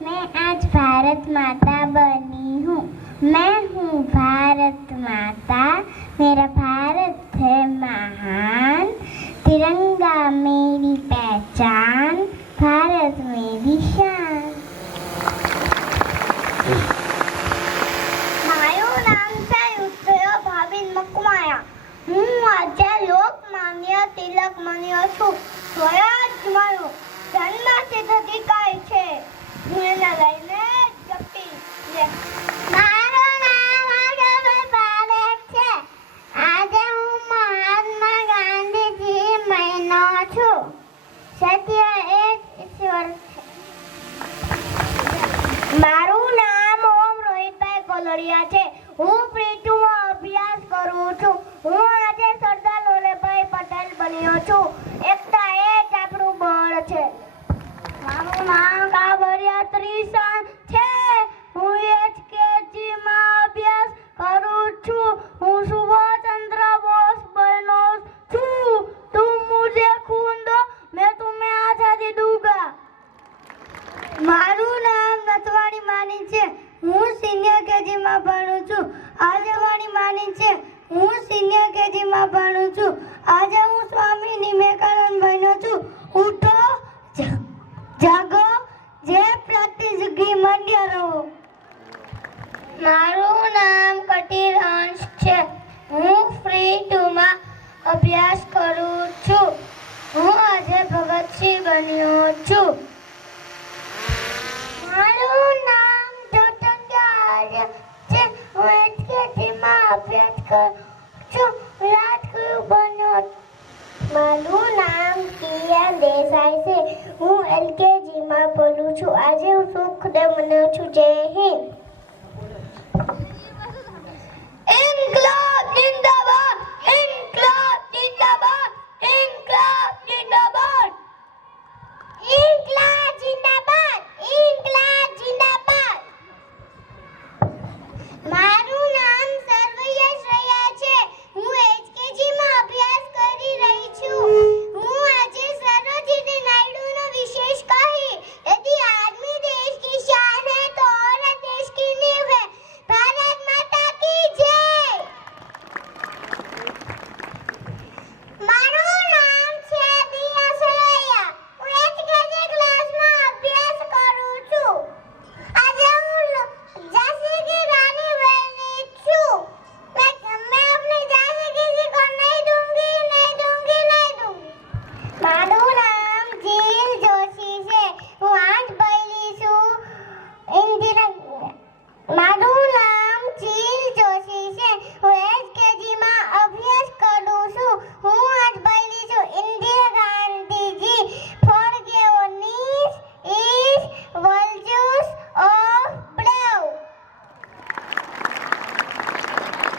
मैं आज भारत माता बनी हूँ। मैं हूँ भारत माता, मेरा भारत है महान। तिरंगा मेरी पहचान, भारत मेरी शान। મારું નામ છે ઉત્તરા ભાવિન મકવાયા। હું આજે લોકમાન્ય તિલક બન્યો છું। સ્વરાજ મારો જન્મસિદ્ધ અધિકાર છે, હું એને લઈને જપીશ। મારું નામ આગળ પારેખ છે। આજે હું મહાત્મા ગાંધીજી બન્યો છું। સત્ય એક ઈશ્વર છે। મારું નામ ઓમ રોહિતભાઈ કોલરિયા છે। હું પ્રીટુમાં અભ્યાસ કરું છું। હું આજે સરદાર વલ્લભભાઈ પટેલ બન્યો છું। એકતા એ જ આપણું બળ છે। મારું નામ કાબરિયા ત્રિશાન છે। હું એચકેજીમાં અભ્યાસ કરું છું। હું સુભાષચંદ્ર બોઝ બન્યો છું। તુમ મુझे खून दो, मैं तुम्हें आजादी दूंगा। મારું નામ નથવાણી માની છે। હું સિનિયર કેજીમાં ભણું છું। આજે વાણી માની છે। હું સિનિયર કેજીમાં ભણું છું। આજે હું સ્વામી વિવેકાનંદ બન્યો છું। ઉઠો જાગો, જે પ્રતિજ્ઞા મંડ્યા રહો। મારું નામ કટીર અંશ છે। હું ફ્રી ટુમાં અભ્યાસ કરું છું। હું આજે ભગતસિંહ બન્યો છું। મારું નામ જોતંગા છે। હું એચકેજીમાં અભ્યાસ કરું છું। રાજગુરુ બન્યો। મારું નામ કિયા દેસાઈ છે। હું એલકેજીમાં ભણું છું। આજે હું સુખદેવ બન્યો છું। જય હિન્દ। ઇન્કલાબ जिंदाबाद, ઇન્કલાબ जिंदाबाद, ઇન્કલાબ जिंदाबाद, ઇન્કલાબ जिंदाबाद।